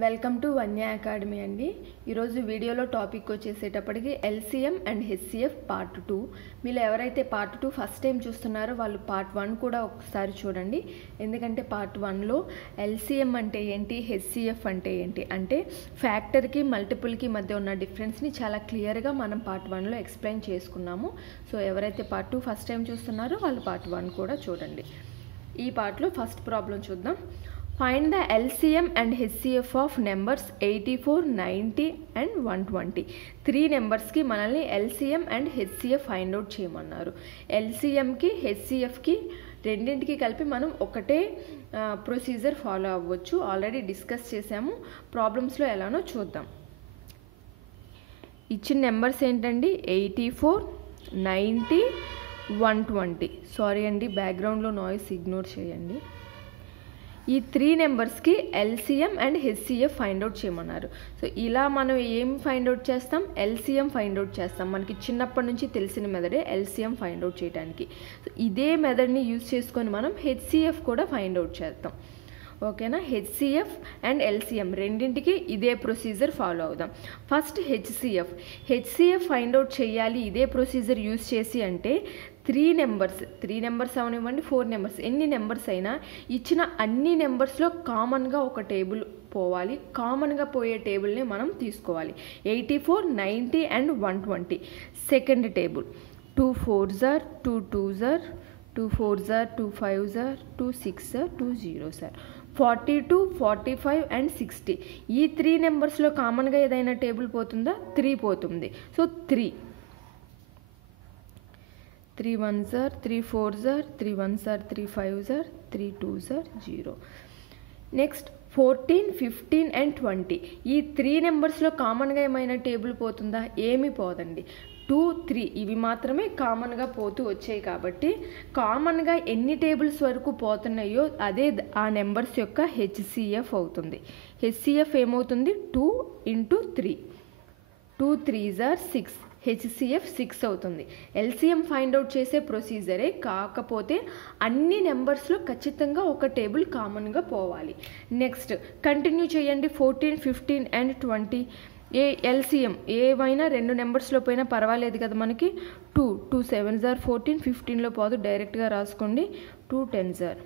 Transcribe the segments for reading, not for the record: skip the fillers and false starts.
Welcome to Vanya academy అండి. ఈరోజు వీడియోలో టాపిక్ వచ్చేసేటప్పటికి ఎల్సిఎం అండ్ హెచ్సిఎఫ్ పార్ట్ 2. మీరు ఎవరైతే పార్ట్ 2 ఫస్ట్ టైం చూస్తున్నారో వాళ్ళు పార్ట్ 1 కూడా ఒకసారి చూడండి. ఎందుకంటే పార్ట్ 1లో ఎల్సిఎం అంటే ఏంటి, హెచ్సిఎఫ్ అంటే ఏంటి, అంటే ఫ్యాక్టర్కి మల్టిపుల్కి మధ్య ఉన్న డిఫరెన్స్ని చాలా క్లియర్గా మనం పార్ట్ 1లో ఎక్స్ప్లెయిన్ చేసుకున్నాము. సో ఎవరైతే పార్ట్ 2 ఫస్ట్ టైం చూస్తున్నారో వాళ్ళు పార్ట్ 1 కూడా చూడండి. ఈ పార్ట్లో ఫస్ట్ ప్రాబ్లం చూద్దాం. Find the LCM and HCF of numbers 84, 90 and 120. 3 నెంబర్స్కి మనల్ని LCM and HCF find out చేయమన్నారు. LCMకి HCFకి రెండింటికి కలిపి మనం ఒకటే ప్రొసీజర్ ఫాలో అవ్వచ్చు. ఆల్రెడీ డిస్కస్ చేసాము. ప్రాబ్లమ్స్లో ఎలానో చూద్దాం. ఇచ్చిన నెంబర్స్ ఏంటండి, 84, 90, 120. సారీ అండి, బ్యాక్గ్రౌండ్లో నాయిస్ ఇగ్నోర్ చేయండి. ఈ 3 నెంబర్స్కి LCM and HCF find out చేయమన్నారు. సో ఇలా మనం ఏం ఫైండ్ అవుట్ చేస్తాం, ఎల్సిఎం ఫైండ్ అవుట్ చేస్తాం. మనకి చిన్నప్పటి నుంచి తెలిసిన మెథడే ఎల్సిఎం ఫైండ్ అవుట్ చేయడానికి. సో ఇదే మెథడ్ని యూజ్ చేసుకొని మనం హెచ్సిఎఫ్ కూడా ఫైండ్ అవుట్ చేస్తాం. ఓకేనా, హెచ్సిఎఫ్ అండ్ ఎల్సిఎం రెండింటికి ఇదే ప్రొసీజర్ ఫాలో అవుదాం. ఫస్ట్ హెచ్సిఎఫ్ ఫైండ్ అవుట్ చేయాలి ఇదే ప్రొసీజర్ యూజ్ చేసి అంటే 3 నెంబర్స్ అవనివ్వండి, 4 నెంబర్స్, ఎన్ని నెంబర్స్ అయినా ఇచ్చిన అన్ని నెంబర్స్లో కామన్గా ఒక టేబుల్ పోవాలి. కామన్గా పోయే టేబుల్ని మనం తీసుకోవాలి. 84, 90 and 120. Second table 2 4s are 2 2s are 2 4s are 2 5s are 2 6s are 2 0s are 42, 45 and 60. ఈ 3 నెంబర్స్లో కామన్గా ఏదైనా టేబుల్ పోతుందా, 3 పోతుంది. So 3 1s are 3 4s are 3 1s are 3 5s are 3 2s are 0. Next 14, 15 and 20. ఈ 3 నెంబర్స్లో కామన్గా ఏమైనా టేబుల్ పోతుందా, ఏమీ పోదండి. 2, 3 ఇవి మాత్రమే కామన్గా పోతూ వచ్చాయి కాబట్టి కామన్గా ఎన్ని టేబుల్స్ వరకు పోతున్నాయో అదే ఆ నెంబర్స్ యొక్క హెచ్సిఎఫ్ అవుతుంది. హెచ్సిఎఫ్ ఏమవుతుంది, 2 into 3. 2 3s are 6. హెచ్సిఎఫ్ 6 అవుతుంది. ఎల్సిఎం ఫైండ్ అవుట్ చేసే ప్రొసీజరే, కాకపోతే అన్ని నెంబర్స్లో ఖచ్చితంగా ఒక టేబుల్ కామన్గా పోవాలి. నెక్స్ట్ కంటిన్యూ చేయండి. 14, 15 అండ్ 20. ఎల్సిఎం ఏవైనా 2 నెంబర్స్లో పోయినా పర్వాలేదు కదా మనకి. 2 7s are 14, 15లో పోదు, డైరెక్ట్గా రాసుకోండి. 2 10s are.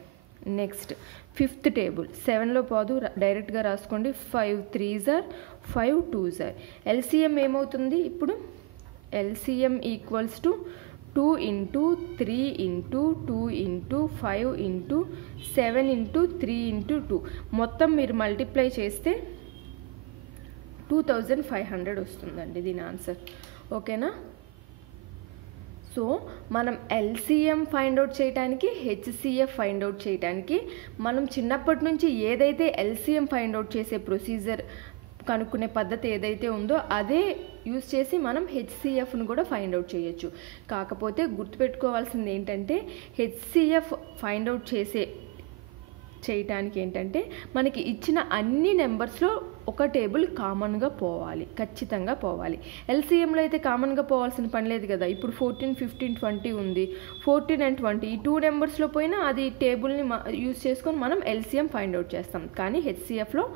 Next fifth table 7లో పోదు, డైరెక్ట్గా రాసుకోండి. 5 3s are 5 2s are. LCM ఏమవుతుంది ఇప్పుడు, LCM equals to 2 into 3 into 2 into 5 into 7 into 3 into 2. మొత్తం మీరు మల్టిప్లై చేస్తే 2500 వస్తుందండి దీని ఆన్సర్. ఓకేనా, సో మనం ఎల్సిఎం ఫైండ్ అవుట్ చేయడానికి, హెచ్సిఎఫ్ ఫైండ్ అవుట్ చేయడానికి మనం చిన్నప్పటి నుంచి ఏదైతే ఎల్సిఎం ఫైండ్ అవుట్ చేసే ప్రొసీజర్ కనుక్కునే పద్ధతి ఏదైతే ఉందో అదే యూజ్ చేసి మనం హెచ్సిఎఫ్ను కూడా ఫైండ్ అవుట్ చేయొచ్చు. కాకపోతే గుర్తుపెట్టుకోవాల్సింది ఏంటంటే హెచ్సిఎఫ్ ఫైండ్ అవుట్ చేయటానికి ఏంటంటే మనకి ఇచ్చిన అన్ని నెంబర్స్లో ఒక టేబుల్ కామన్గా పోవాలి, ఖచ్చితంగా పోవాలి. ఎల్సిఎంలో అయితే కామన్గా పోవాల్సిన పని లేదు కదా. ఇప్పుడు 14, 15, 20 ఉంది. 14 and 20 ఈ 2 నెంబర్స్లో పోయినా అది టేబుల్ని యూజ్ చేసుకొని మనం ఎల్సిఎం ఫైండ్ అవుట్ చేస్తాం. కానీ హెచ్సిఎఫ్లో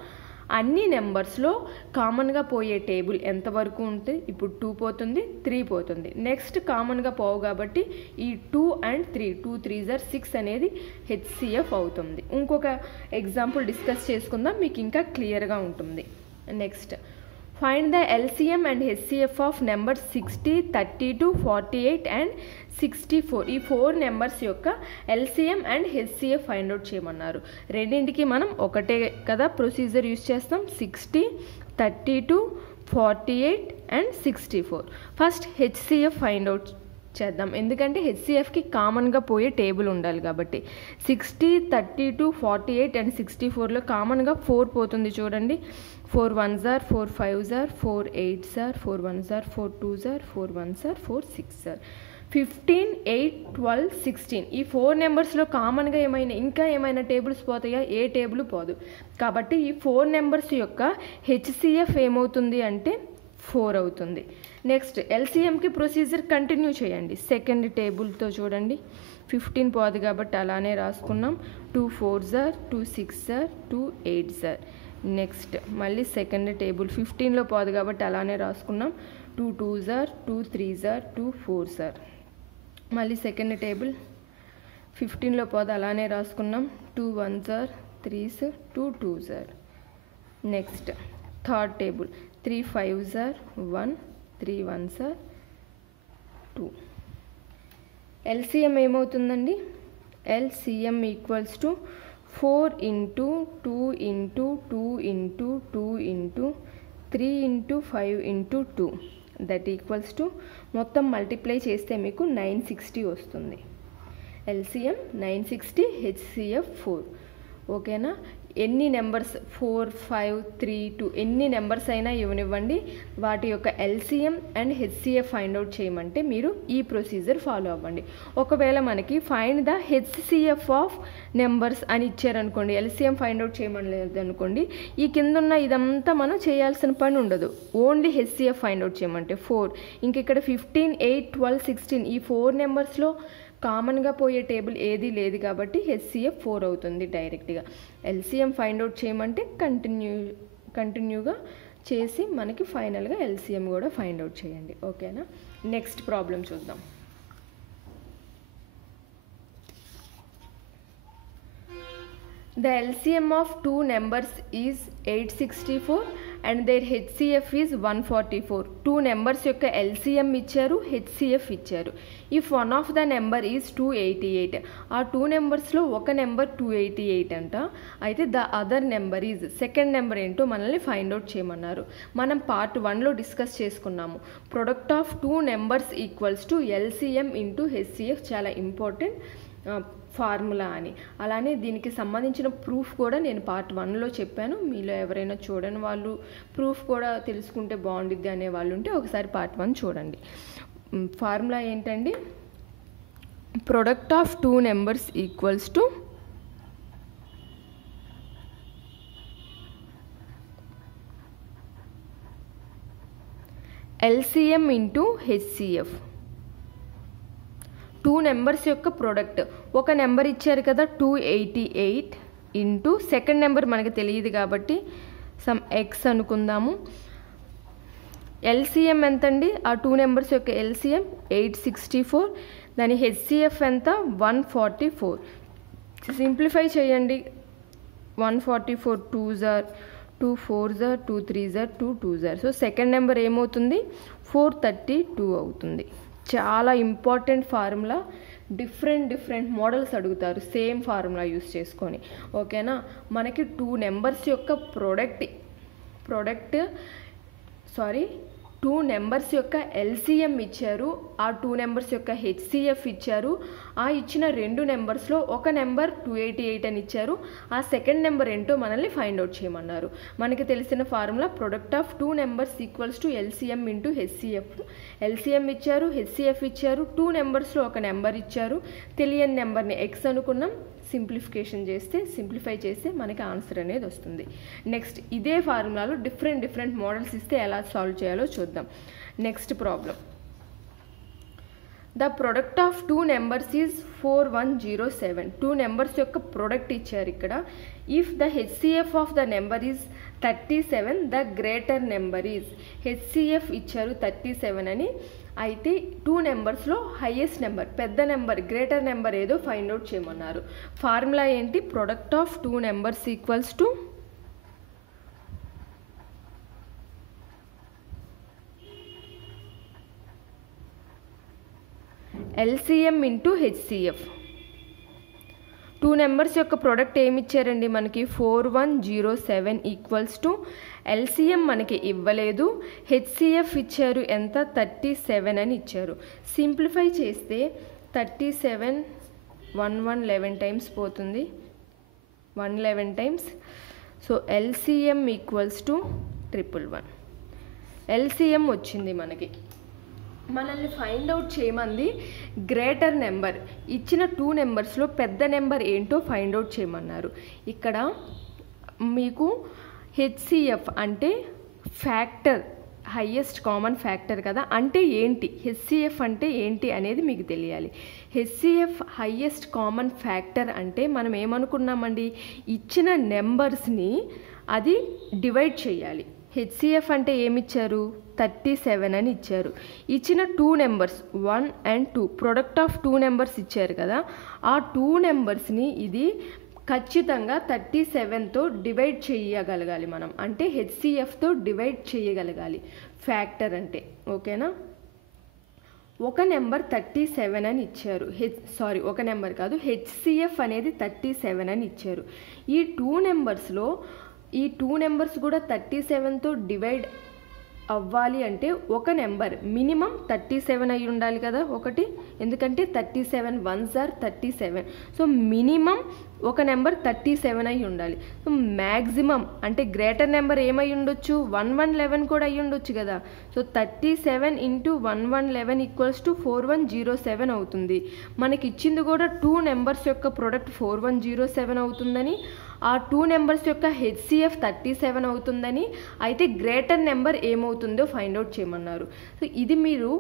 అన్ని నెంబర్స్లో కామన్గా పోయే టేబుల్ ఎంతవరకు ఉంటే, ఇప్పుడు 2 పోతుంది, 3 పోతుంది. నెక్స్ట్ కామన్గా పోవు కాబట్టి ఈ 2 and 3 2 3s are 6 అనేది హెచ్సిఎఫ్ అవుతుంది. ఇంకొక ఎగ్జాంపుల్ డిస్కస్ చేసుకుందాం, మీకు ఇంకా క్లియర్గా ఉంటుంది. Next find the LCM and HCF of number 60, 32, 48 and 64. ఈ 4 నెంబర్స్ యొక్క LCM and HCF find out చేయమన్నారు. రెండింటికి మనం ఒకటే కదా ప్రొసీజర్ యూజ్ చేస్తాం. 60, 32, 48 and 64. First HCF find out చేద్దాం, ఎందుకంటే హెచ్సిఎఫ్కి కామన్గా పోయే టేబుల్ ఉండాలి కాబట్టి. 60, 32, 48 అండ్ 64లో కామన్గా 4 పోతుంది చూడండి. 4 1s are 4 5s are 4 8s are 4 1s are 4 2s are 4 1s are 4 6s are. 15, 8, 12, 16 ఈ 4 నెంబర్స్లో కామన్గా ఇంకా ఏమైనా టేబుల్స్ పోతాయా, ఏ టేబుల్ పోదు. కాబట్టి ఈ 4 నెంబర్స్ యొక్క హెచ్సిఎఫ్ ఏమవుతుంది అంటే 4 అవుతుంది. నెక్స్ట్ ఎల్సిఎంకి ప్రొసీజర్ కంటిన్యూ చేయండి. సెకండ్ టేబుల్తో చూడండి. 15 పోదు కాబట్టి అలానే రాసుకున్నాం. 2 4s are 2 6s are 2 8s are. Next మళ్ళీ సెకండ్ టేబుల్ 15లో పోదు కాబట్టి అలానే రాసుకున్నాం. 2 2s are 2 3s are 2 4s are. మళ్ళీ సెకండ్ టేబుల్ 15లో పోదు అలానే రాసుకున్నాం. 2 1s are 3s 2 2s are. Next third table 3 5s are 1 3 1s are 2. LCM ఏమవుతుందండి? LCM equals to 4 into 2 into 2 into 2 into 3 into 5 into 2 that equals to మొత్తం multiply చేస్తే మీకు 960 వస్తుంది. LCM 960, HCF 4. ఓకేనా? ఎన్ని నెంబర్స్ 4 5 3 2 ఎన్ని నెంబర్స్ అయినా ఇవ్వనివ్వండి, వాటి యొక్క LCM and HCF find out చేయమంటే మీరు ఈ ప్రొసీజర్ ఫాలో అవ్వండి. ఒకవేళ మనకి find the HCF of numbers అని ఇచ్చారనుకోండి, ఎల్సిఎం ఫైండ్ అవుట్ చేయమని లేదనుకోండి, ఈ కింద ఉన్న ఇదంతా మనం చేయాల్సిన పని ఉండదు. ఓన్లీ హెచ్సిఎఫ్ ఫైండ్ అవుట్ చేయమంటే 4. ఇంక ఇక్కడ 15 8 12 16 ఈ 4 నెంబర్స్లో కామన్గా పోయే టేబుల్ ఏది లేదు కాబట్టి హెచ్సిఎఫ్ 4 అవుతుంది డైరెక్ట్గా. ఎల్సిఎం ఫైండ్ అవుట్ చేయమంటే కంటిన్యూగా చేసి మనకి ఫైనల్గా ఎల్సిఎం కూడా ఫైండ్ అవుట్ చేయండి. ఓకేనా? నెక్స్ట్ ప్రాబ్లం చూద్దాం. The LCM of two numbers is 864 and their HCF is 144. Two numbers యొక్క LCM ఇచ్చారు, HCF ఇచ్చారు. If one of the number is 288, ఆ టూ నెంబర్స్లో ఒక నెంబర్ 288 అంట. అయితే the other number is, second number ఏంటో మనల్ని ఫైండ్ అవుట్ చేయమన్నారు. మనం పార్ట్ 1లో డిస్కస్ చేసుకున్నాము. Product of two numbers equals to LCM into HCF. చాలా ఇంపార్టెంట్ ఫార్ములా అని. అలానే దీనికి సంబంధించిన ప్రూఫ్ కూడా నేను పార్ట్ 1లో చెప్పాను. మీలో ఎవరైనా చూడని వాళ్ళు, ప్రూఫ్ కూడా తెలుసుకుంటే బాగుండిద్ది అనే వాళ్ళు ఉంటే ఒకసారి పార్ట్ 1 చూడండి. ఫార్ములా ఏంటండి? Product of two numbers equals to LCM into HCF. Two numbers యొక్క ప్రోడక్ట్. ఒక నెంబర్ ఇచ్చారు కదా 288 ఇంటూ సెకండ్ నెంబర్ మనకు తెలియదు కాబట్టి సమ్ ఎక్స్ అనుకుందాము. ఎల్సిఎం ఎంతండి? ఆ టూ నెంబర్స్ యొక్క ఎల్సిఎం 864, దాని హెచ్సిఎఫ్ ఎంత? 144. సింప్లిఫై చేయండి. 144 2s are 2 4s are 2 3s are 2 2s are. So second number ఏమవుతుంది? 432 అవుతుంది. చాలా ఇంపార్టెంట్ ఫార్ములా. డిఫరెంట్ మోడల్స్ అడుగుతారు సేమ్ ఫార్ములా యూస్ చేసుకొని. ఓకేనా? మనకి టూ నెంబర్స్ యొక్క టూ నెంబర్స్ యొక్క ఎల్సిఎం ఇచ్చారు, ఆ టూ నెంబర్స్ యొక్క హెచ్సిఎఫ్ ఇచ్చారు. ఆ ఇచ్చిన రెండు నెంబర్స్లో ఒక నెంబర్ 288 అని ఇచ్చారు. ఆ సెకండ్ నెంబర్ ఏంటో మనల్ని ఫైండ్ అవుట్ చేయమన్నారు. మనకి తెలిసిన formula product of two numbers equals to LCM into HCF. LCM ఇచ్చారు, హెచ్సిఎఫ్ ఇచ్చారు, టూ నెంబర్స్లో ఒక నెంబర్ ఇచ్చారు, తెలియని నెంబర్ని ఎక్స్ అనుకున్నాం. సింప్లిఫై చేస్తే మనకి ఆన్సర్ అనేది వస్తుంది. నెక్స్ట్ ఇదే ఫార్ములాలో డిఫరెంట్ మోడల్స్ ఇస్తే ఎలా సాల్వ్ చేయాలో చూద్దాం. Next problem. The product of two numbers is 4107. Two numbers యొక్క ప్రొడక్ట్ ఇచ్చారు ఇక్కడ. If the HCF of the number is 37, the greater number is. HCF ఇచ్చారు 37 అని. అయితే టూ నెంబర్స్లో హైయెస్ట్ నెంబర్, పెద్ద నెంబర్, గ్రేటర్ నెంబర్ ఏదో ఫైండ్ అవుట్ చేయమన్నారు. Formula ఏంటి? Product of two numbers equals to LCM into HCF. Two numbers యొక్క product ఏమి ఇచ్చారండి మనకి? 4107 ఈక్వల్స్ టు ఎల్సిఎం మనకి ఇవ్వలేదు, హెచ్సిఎఫ్ ఇచ్చారు ఎంత? 37 అని ఇచ్చారు. సింప్లిఫై చేస్తే 37 11 టైమ్స్ పోతుంది, 111 times. So LCM equals to 111. LCM వచ్చింది మనకి. మనల్ని ఫైండ్ అవుట్ చేయమంది గ్రేటర్ నెంబర్. ఇచ్చిన టూ నెంబర్స్లో పెద్ద నెంబర్ ఏంటో ఫైండ్ అవుట్ చేయమన్నారు. ఇక్కడ మీకు హెచ్సిఎఫ్ అంటే ఫ్యాక్టర్, హైయెస్ట్ కామన్ ఫ్యాక్టర్ కదా. అంటే ఏంటి హెచ్సిఎఫ్ అంటే ఏంటి అనేది మీకు తెలియాలి. హెచ్సిఎఫ్ హైయెస్ట్ కామన్ ఫ్యాక్టర్ అంటే మనం ఏమనుకున్నామండి? ఇచ్చిన నెంబర్స్ని అది డివైడ్ చేయాలి. హెచ్సిఎఫ్ అంటే ఏమిచ్చారు? 37 అని ఇచ్చారు. ఇచ్చిన 2 numbers 1 and 2 product of 2 numbers ఇచ్చారు కదా, ఆ 2 నెంబర్స్ని ఇది ఖచ్చితంగా 37తో డివైడ్ చేయగలగాలి మనం, అంటే హెచ్సిఎఫ్తో డివైడ్ చేయగలగాలి ఫ్యాక్టర్ అంటే. ఓకేనా? ఒక నెంబర్ 37 అని ఇచ్చారు. ఒక నెంబర్ కాదు, హెచ్సిఎఫ్ అనేది 37 అని ఇచ్చారు. ఈ 2 నెంబర్స్లో ఈ 2 నెంబర్స్ కూడా 37తో డివైడ్ అవ్వాలి అంటే ఒక నెంబర్ మినిమం 37 అయి ఉండాలి కదా ఒకటి, ఎందుకంటే 37 1s are 37. సో మినిమం ఒక నెంబర్ 37 అయి ఉండాలి. సో మ్యాక్సిమం అంటే గ్రేటర్ నెంబర్ ఏమై ఉండొచ్చు? 1111 కూడా అయి ఉండొచ్చు కదా. సో 37 × 1111 = 4107 అవుతుంది. మనకి ఇచ్చింది కూడా 2 నెంబర్స్ యొక్క ప్రొడక్ట్ 4107 అవుతుందని, ఆ 2 నెంబర్స్ యొక్క హెచ్సిఎఫ్ 37 అవుతుందని, అయితే గ్రేటర్ నెంబర్ ఏమవుతుందో ఫైండ్ అవుట్ చేయమన్నారు. సో ఇది మీరు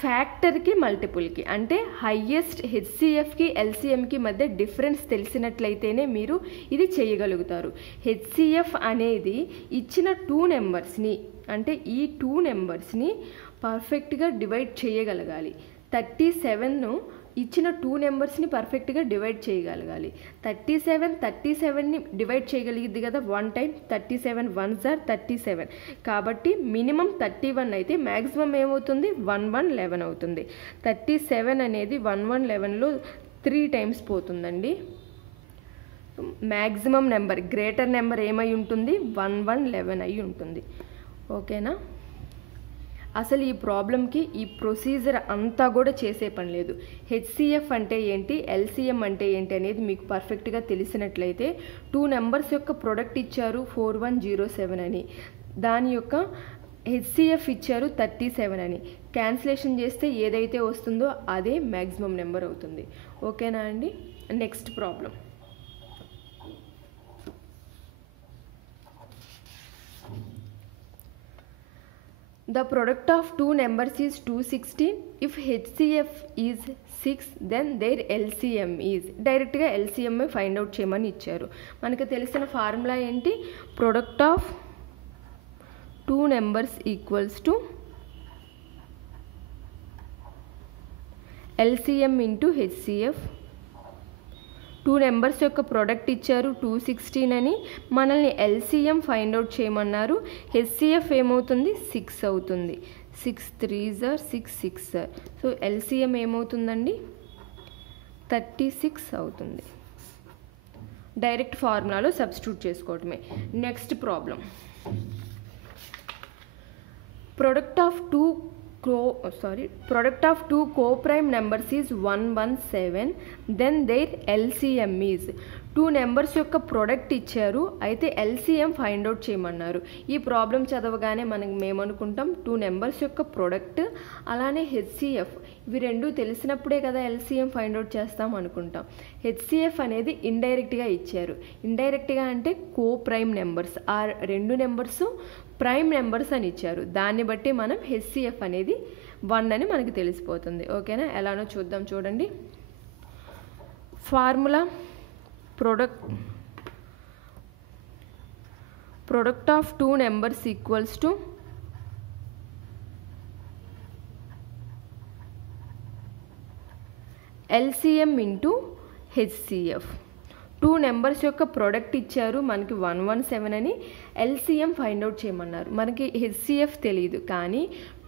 ఫ్యాక్టర్కి మల్టిపుల్కి అంటే హైయెస్ట్ హెచ్సిఎఫ్కి ఎల్సిఎంకి మధ్య డిఫరెన్స్ తెలిసినట్లయితేనే మీరు ఇది చేయగలుగుతారు. హెచ్సిఎఫ్ అనేది ఇచ్చిన 2 నెంబర్స్ని అంటే ఈ 2 నెంబర్స్ని పర్ఫెక్ట్గా డివైడ్ చేయగలగాలి. 37ను ఇచ్చిన 2 నెంబర్స్ని పర్ఫెక్ట్గా డివైడ్ చేయగలగాలి. 37ని డివైడ్ చేయగలిగింది కదా 1 టైం. 37 1s are 37. కాబట్టి మినిమం 31 అయితే మ్యాక్సిమం ఏమవుతుంది? 1111 అవుతుంది. 37 అనేది 1111లో 3 టైమ్స్ పోతుందండి. మ్యాక్సిమం నెంబర్ గ్రేటర్ నెంబర్ ఏమై ఉంటుంది? 1111 అయి ఉంటుంది. ఓకేనా? అసలు ఈ ప్రాబ్లంకి ఈ ప్రొసీజర్ అంతా కూడా చేసే పని లేదు. హెచ్సిఎఫ్ అంటే ఏంటి, ఎల్సిఎం అంటే ఏంటి అనేది మీకు పర్ఫెక్ట్గా తెలిసినట్లయితే 2 నెంబర్స్ యొక్క ప్రొడక్ట్ ఇచ్చారు 4107 అని, దాని యొక్క హెచ్సిఎఫ్ ఇచ్చారు 37 అని, క్యాన్సిలేషన్ చేస్తే ఏదైతే వస్తుందో అదే మ్యాక్సిమం నెంబర్ అవుతుంది. ఓకేనా అండి? Next problem. The product of 2 numbers is 216. If HCF is 6, then their LCM is. డైరెక్ట్గా LCM ఫైండ్ అవుట్ చేయమని ఇచ్చారు. మనకు తెలిసిన ఫార్ములా ఏంటి? Product of 2 numbers equals to LCM into HCF. 2 numbers యొక్క ప్రోడక్ట్ ఇచ్చారు 216 అని, మనల్ని ఎల్సిఎం ఫైండ్ అవుట్ చేయమన్నారు. హెచ్సిఎఫ్ ఏమవుతుంది? 6 అవుతుంది. 6 3s are 6 6 are. So LCM ఏమవుతుందండి? 36 అవుతుంది. డైరెక్ట్ ఫార్ములాలో సబ్స్టిట్యూట్ చేసుకోవటమే. Next problem. Product of 2 co-prime numbers is 117. Then their LCM is. 2 numbers యొక్క ప్రోడక్ట్ ఇచ్చారు, అయితే ఎల్సిఎం ఫైండ్ అవుట్ చేయమన్నారు. ఈ ప్రాబ్లం చదవగానే మేమనుకుంటాం 2 నెంబర్స్ యొక్క ప్రోడక్ట్ అలానే హెచ్సిఎఫ్ ఇవి రెండు తెలిసినప్పుడే కదా ఎల్సిఎం ఫైండ్ అవుట్ చేస్తాం అనుకుంటాం. హెచ్సిఎఫ్ అనేది ఇండైరెక్ట్గా ఇచ్చారు. ఇండైరెక్ట్గా అంటే కో ప్రైమ్ నెంబర్స్, ఆ 2 నెంబర్స్ ప్రైమ్ నెంబర్స్ అని ఇచ్చారు. దాన్ని బట్టి మనం హెచ్సిఎఫ్ అనేది 1 అని మనకి తెలిసిపోతుంది. ఓకేనా? ఎలానో చూద్దాం చూడండి. Formula product of 2 numbers equals to LCM into HCF. 2 numbers యొక్క ప్రోడక్ట్ ఇచ్చారు మనకి 117 అని, ఎల్సిఎం ఫైండ్ అవుట్ చేయమన్నారు. మనకి హెచ్సిఎఫ్ తెలియదు, కానీ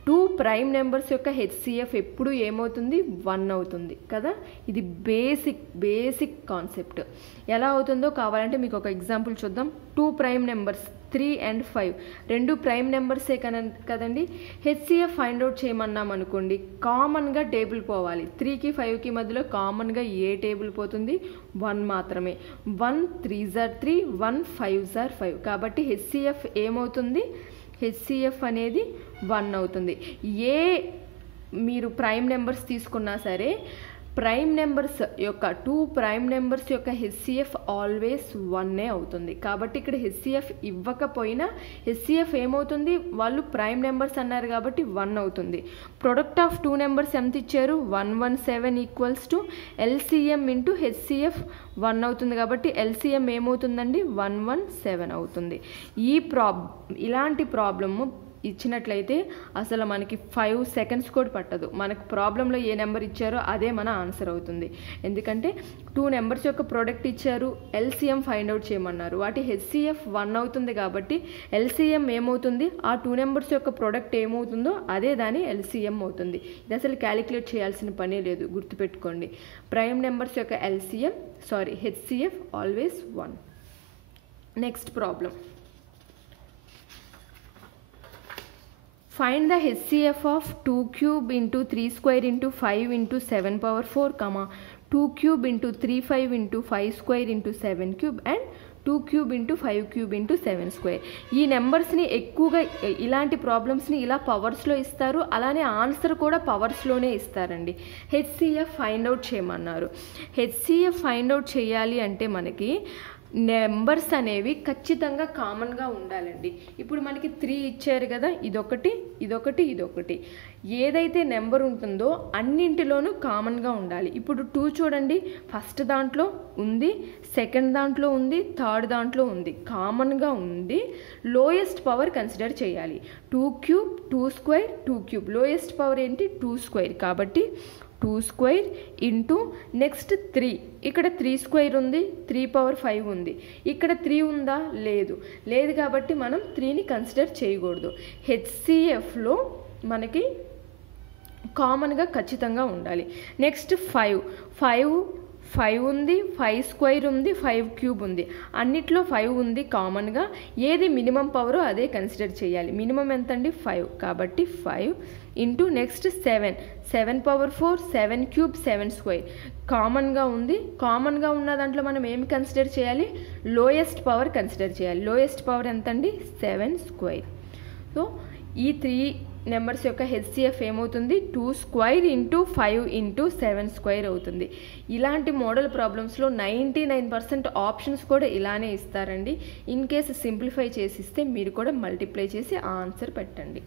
2 ప్రైమ్ నెంబర్స్ యొక్క హెచ్సిఎఫ్ ఎప్పుడు ఏమవుతుంది? 1 అవుతుంది కదా. ఇది బేసిక్ కాన్సెప్ట్. ఎలా అవుతుందో కావాలంటే మీకు ఒక ఎగ్జాంపుల్ చూద్దాం. 2 ప్రైమ్ నెంబర్స్ 3 and 5 2 ప్రైమ్ నెంబర్సే కదండి. హెచ్సిఎఫ్ ఫైండ్ అవుట్ చేయమన్నాం అనుకోండి, కామన్గా టేబుల్ పోవాలి. 3కి 5కి మధ్యలో కామన్గా ఏ టేబుల్ పోతుంది? 1 మాత్రమే. 1 3s are 3, 1 5s are 5. కాబట్టి హెచ్సిఎఫ్ ఏమవుతుంది? హెచ్సిఎఫ్ అనేది 1 అవుతుంది. ఏ మీరు ప్రైమ్ నెంబర్స్ తీసుకున్నా సరే ప్రైమ్ నెంబర్స్ యొక్క 2 ప్రైమ్ నెంబర్స్ యొక్క హెచ్సిఎఫ్ ఆల్వేస్ 1 అవుతుంది. కాబట్టి ఇక్కడ హెచ్సిఎఫ్ ఇవ్వకపోయినా హెచ్సిఎఫ్ ఏమవుతుంది, వాళ్ళు ప్రైమ్ నెంబర్స్ అన్నారు కాబట్టి 1 అవుతుంది. ప్రొడక్ట్ ఆఫ్ 2 నెంబర్స్ ఎంత ఇచ్చారు, 117 equals to LCM into HCF 1 అవుతుంది. కాబట్టి ఎల్సిఎం ఏమవుతుందండి, 117 అవుతుంది. ఇలాంటి ప్రాబ్లము ఇచ్చినట్లయితే అసలు మనకి 5 సెకండ్స్ కూడా పట్టదు. మనకు ప్రాబ్లంలో ఏ నెంబర్ ఇచ్చారో అదే మన ఆన్సర్ అవుతుంది. ఎందుకంటే 2 నెంబర్స్ యొక్క ప్రోడక్ట్ ఇచ్చారు, ఎల్సిఎం ఫైండ్ అవుట్ చేయమన్నారు, వాటి హెచ్సిఎఫ్ 1 అవుతుంది. కాబట్టి ఎల్సిఎం ఏమవుతుంది, ఆ 2 నెంబర్స్ యొక్క ప్రోడక్ట్ ఏమవుతుందో అదే దాని ఎల్సిఎం అవుతుంది. ఇది అసలు క్యాలిక్యులేట్ చేయాల్సిన పనే లేదు, గుర్తుపెట్టుకోండి. ప్రైమ్ నెంబర్స్ యొక్క HCF always 1. Next problem, find the HCF of 2 cube into 3 square into 5 into 7 power 4, 2 cube into 3 5 into 5 square into 7 cube and 2 cube into 5 cube into 7 square. ఈ నెంబర్స్ని ఎక్కువగా ఇలాంటి ప్రాబ్లమ్స్ని ఇలా పవర్స్లో ఇస్తారు, అలానే ఆన్సర్ కూడా పవర్స్లోనే ఇస్తారండి. హెచ్సిఎఫ్ ఫైండ్ అవుట్ చేయమన్నారు. హెచ్సిఎఫ్ ఫైండ్ అవుట్ చేయాలి అంటే మనకి నెంబర్స్ అనేవి ఖచ్చితంగా కామన్గా ఉండాలండి. ఇప్పుడు మనకి 3 ఇచ్చారు కదా, ఇదొకటి ఇదొకటి ఇదొకటి, ఏదైతే నెంబర్ ఉంటుందో అన్నింటిలోనూ కామన్గా ఉండాలి. ఇప్పుడు 2 చూడండి, ఫస్ట్ దాంట్లో ఉంది, సెకండ్ దాంట్లో ఉంది, థర్డ్ దాంట్లో ఉంది, కామన్గా ఉంది. లోయెస్ట్ పవర్ కన్సిడర్ చేయాలి. 2 cube 2 square 2 cube, lowest power ఏంటి, 2 స్క్వేర్. కాబట్టి 2 స్క్వేర్ ఇంటూ నెక్స్ట్ 3, ఇక్కడ 3 స్క్వేర్ ఉంది, 3 పవర్ 5 ఉంది. ఇక్కడ 3 ఉందా, లేదు కాబట్టి మనం 3ని కన్సిడర్ చేయకూడదు. హెచ్సిఎఫ్లో మనకి కామన్గా ఖచ్చితంగా ఉండాలి. నెక్స్ట్ 5 ఉంది, 5 స్క్వేర్ ఉంది, 5 క్యూబ్ ఉంది, అన్నిట్లో 5 ఉంది కామన్గా. ఏది మినిమం పవరో అదే కన్సిడర్ చేయాలి. మినిమం ఎంత అండి, 5. కాబట్టి 5 into next 7 power 4, 7 cube 7 square, కామన్గా ఉంది. కామన్గా ఉన్న దాంట్లో మనం ఏమి కన్సిడర్ చేయాలి, లోయెస్ట్ పవర్ కన్సిడర్ చేయాలి. లోయెస్ట్ పవర్ ఎంత అండి, 7 స్క్వేర్. సో ఈ 3 నెంబర్స్ యొక్క హెచ్సిఎఫ్ ఏమవుతుంది, 2 స్క్వేర్ ఇంటూ 5 ఇంటూ 7 స్క్వేర్ అవుతుంది. ఇలాంటి మోడల్ ప్రాబ్లమ్స్లో 99% ఆప్షన్స్ కూడా ఇలానే ఇస్తారండి. ఇన్ కేసు సింప్లిఫై చేసి ఇస్తే మీరు కూడా మల్టిప్లై చేసి ఆన్సర్ పెట్టండి.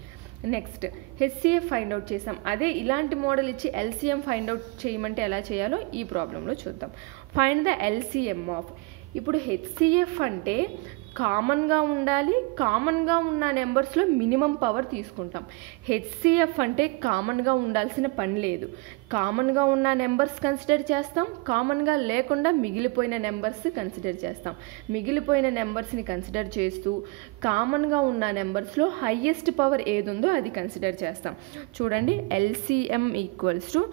నెక్స్ట్ హెచ్సిఎఫ్ ఫైండ్ అవుట్ చేసాం. అదే ఇలాంటి మోడల్ ఇచ్చి ఎల్సిఎం ఫైండ్ అవుట్ చేయమంటే ఎలా చేయాలో ఈ ప్రాబ్లంలో చూద్దాం. Find the LCM of. ఇప్పుడు హెచ్సిఎఫ్ అంటే కామన్గా ఉండాలి, కామన్గా ఉన్న నెంబర్స్లో మినిమం పవర్ తీసుకుంటాం. హెచ్సిఎఫ్ అంటే కామన్గా ఉండాల్సిన పని లేదు. కామన్గా ఉన్న నెంబర్స్ కన్సిడర్ చేస్తాం, కామన్గా లేకుండా మిగిలిపోయిన నెంబర్స్ కన్సిడర్ చేస్తాం. మిగిలిపోయిన నెంబర్స్ని కన్సిడర్ చేస్తూ కామన్గా ఉన్న నెంబర్స్లో హయ్యెస్ట్ పవర్ ఏది ఉందో అది కన్సిడర్ చేస్తాం. చూడండి, ఎల్సిఎం ఈక్వల్స్ టు,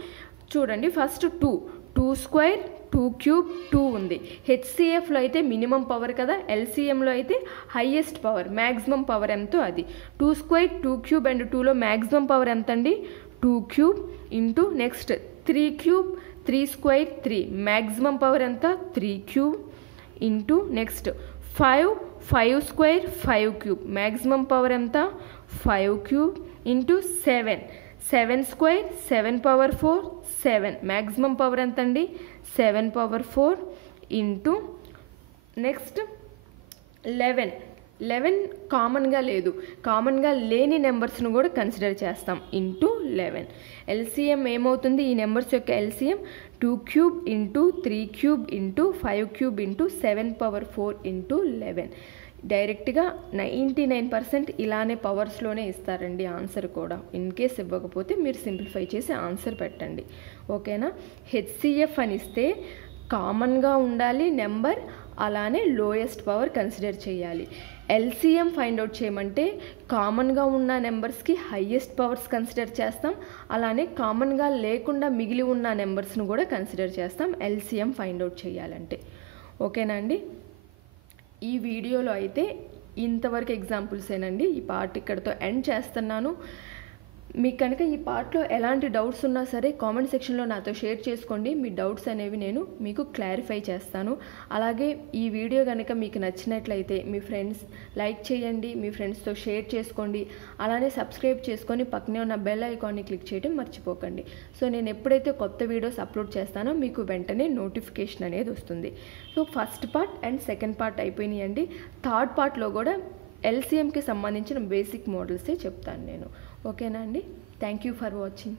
చూడండి ఫస్ట్ 2 స్క్వేర్ 2 క్యూబ్ 2 ఉంది. హెచ్సిఎఫ్లో అయితే మినిమం పవర్ కదా, ఎల్సిఎంలో అయితే హయ్యెస్ట్ పవర్, మ్యాక్సిమం పవర్ ఎంతో అది. 2 స్క్వేర్ 2 క్యూబ్ అండ్ 2లో మ్యాక్సిమం పవర్ ఎంత అండి, 2 cube into next 3 cube 3 square 3, maximum power ఎంత, 3 cube into next 5 square 5 cube, maximum power ఎంత, 5 cube into 7 square 7 power 4 7, maximum power ఎంత అండి, 7 పవర్ 4 ఇంటూ నెక్స్ట్ 11 కామన్గా లేదు, కామన్గా లేని నెంబర్స్ను కూడా కన్సిడర్ చేస్తాం ఇంటూ 11. ఎల్సిఎం ఏమవుతుంది, ఈ నెంబర్స్ యొక్క LCM 2 cube into 3 cube into 5 cube into 7 power 4 into 11. డైరెక్ట్గా 99% ఇలానే పవర్స్లోనే ఇస్తారండి ఆన్సర్ కూడా. ఇన్ కేస్ ఇవ్వకపోతే మీరు సింప్లిఫై చేసి ఆన్సర్ పెట్టండి, ఓకేనా. హెచ్సిఎఫ్ అని ఇస్తే కామన్గా ఉండాలి నెంబర్, అలానే లోయెస్ట్ పవర్ కన్సిడర్ చేయాలి. ఎల్సిఎం ఫైండ్ అవుట్ చేయమంటే కామన్గా ఉన్న నెంబర్స్కి హయ్యెస్ట్ పవర్స్ కన్సిడర్ చేస్తాం, అలానే కామన్గా లేకుండా మిగిలి ఉన్న నెంబర్స్ను కూడా కన్సిడర్ చేస్తాం ఎల్సిఎం ఫైండ్ అవుట్ చేయాలంటే, ఓకేనా అండి. ఈ వీడియోలో అయితే ఇంతవరకు ఎగ్జాంపుల్సేనండి. ఈ పార్ట్ ఇక్కడితో ఎండ్ చేస్తున్నాను. మీకు కనుక ఈ పార్ట్లో ఎలాంటి డౌట్స్ ఉన్నా సరే కామెంట్ సెక్షన్లో నాతో షేర్ చేసుకోండి. మీ డౌట్స్ అనేవి నేను మీకు క్లారిఫై చేస్తాను. అలాగే ఈ వీడియో కనుక మీకు నచ్చినట్లయితే మీ ఫ్రెండ్స్ లైక్ చేయండి, మీ ఫ్రెండ్స్తో షేర్ చేసుకోండి. అలానే సబ్స్క్రైబ్ చేసుకొని పక్కనే ఉన్న బెల్ ఐకాన్ని క్లిక్ చేయడం మర్చిపోకండి. సో నేను ఎప్పుడైతే కొత్త వీడియోస్ అప్లోడ్ చేస్తానో మీకు వెంటనే నోటిఫికేషన్ అనేది వస్తుంది. So first part and second part అయిపోయినాయండి. థర్డ్ పార్ట్లో కూడా ఎల్సిఎంకి సంబంధించిన బేసిక్ మోడల్సే చెప్తాను నేను. ఓకేనా అండి? Thank you for watching.